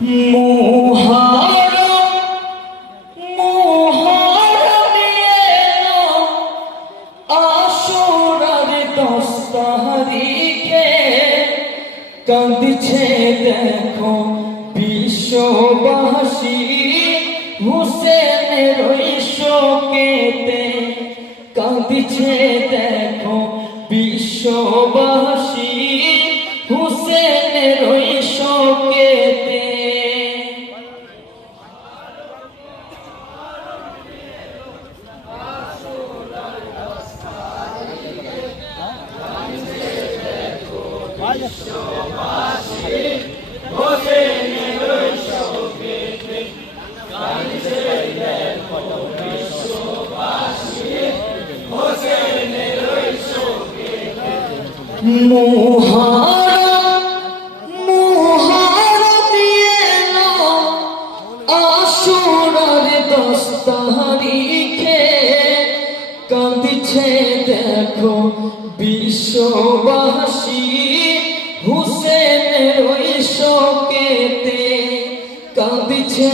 মুহররম মুহররম এলো আশুরার 10 তারিখে কাঁদছে দেখো বিশ্ববাসী হুসেনের ওই শোকেতে কাঁদছে দেখো বিশ্ববাসী হুসেনের ওই শোকেতে মুহররম মুহররম এলো আশুরার 10 তারিখে কাঁদছে দেখো বিশ্ববাসী হুসেনের ওই শোকেতে কাঁদছে